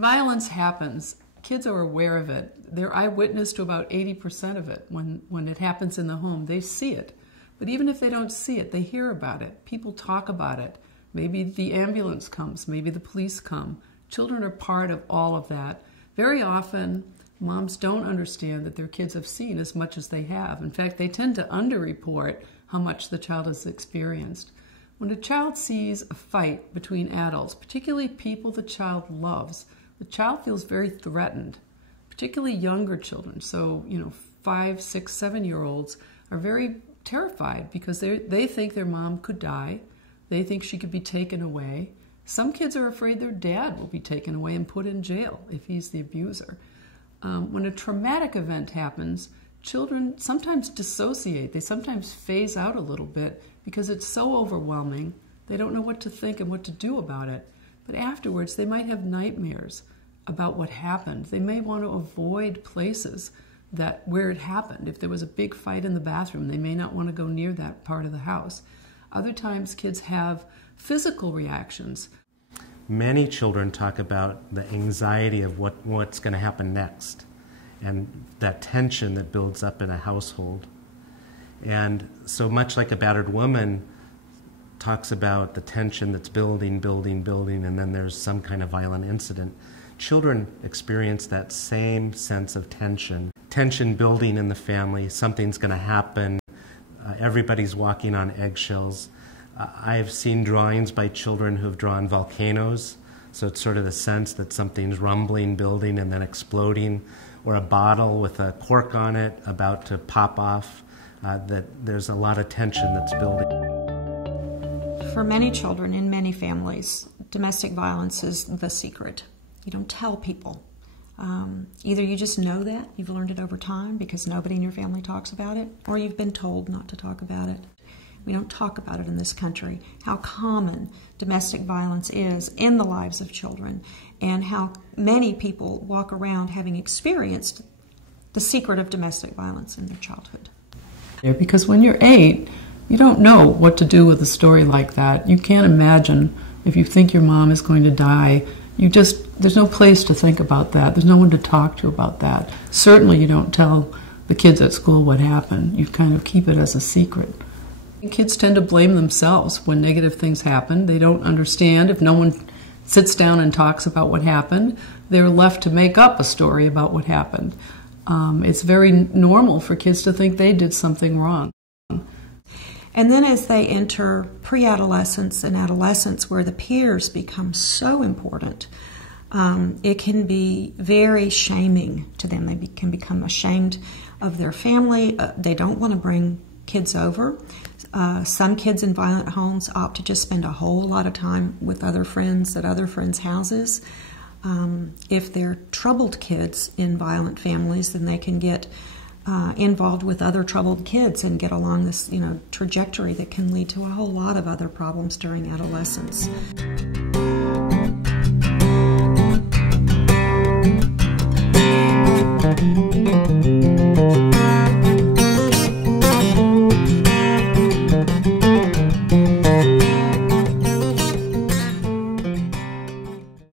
When violence happens, kids are aware of it. They're eyewitness to about 80% of it. When it happens in the home, they see it. But even if they don't see it, they hear about it. People talk about it. Maybe the ambulance comes, maybe the police come. Children are part of all of that. Very often, moms don't understand that their kids have seen as much as they have. In fact, they tend to underreport how much the child has experienced. When a child sees a fight between adults, particularly people the child loves, the child feels very threatened, particularly younger children. So, 5, 6, 7-year-olds are very terrified because they think their mom could die. They think she could be taken away. Some kids are afraid their dad will be taken away and put in jail if he's the abuser. When a traumatic event happens, children sometimes dissociate. They sometimes phase out a little bit because it's so overwhelming. They don't know what to think and what to do about it. But afterwards, they might have nightmares about what happened. They may want to avoid places where it happened. If there was a big fight in the bathroom, they may not want to go near that part of the house. Other times, kids have physical reactions. Many children talk about the anxiety of what's going to happen next and that tension that builds up in a household. And so much like a battered woman talks about the tension that's building, and then there's some kind of violent incident, children experience that same sense of tension. Tension building in the family, something's going to happen, everybody's walking on eggshells. I've seen drawings by children who've drawn volcanoes, so it's sort of the sense that something's rumbling, building, and then exploding, or a bottle with a cork on it about to pop off, that there's a lot of tension that's building. For many children in many families, domestic violence is the secret. You don't tell people. Either you just know that, you've learned it over time because nobody in your family talks about it, or you've been told not to talk about it. We don't talk about it in this country, how common domestic violence is in the lives of children, and how many people walk around having experienced the secret of domestic violence in their childhood. Because when you're 8, you don't know what to do with a story like that. You can't imagine if you think your mom is going to die. There's no place to think about that. There's no one to talk to about that. Certainly you don't tell the kids at school what happened. You kind of keep it as a secret. Kids tend to blame themselves when negative things happen. They don't understand. If no one sits down and talks about what happened, they're left to make up a story about what happened. It's very normal for kids to think they did something wrong. And then as they enter pre-adolescence and adolescence, where the peers become so important, it can be very shaming to them. They can become ashamed of their family. They don't want to bring kids over. Some kids in violent homes opt to just spend a whole lot of time with other friends at other friends' houses. If they're troubled kids in violent families, then they can get involved with other troubled kids and get along this, trajectory that can lead to a whole lot of other problems during adolescence.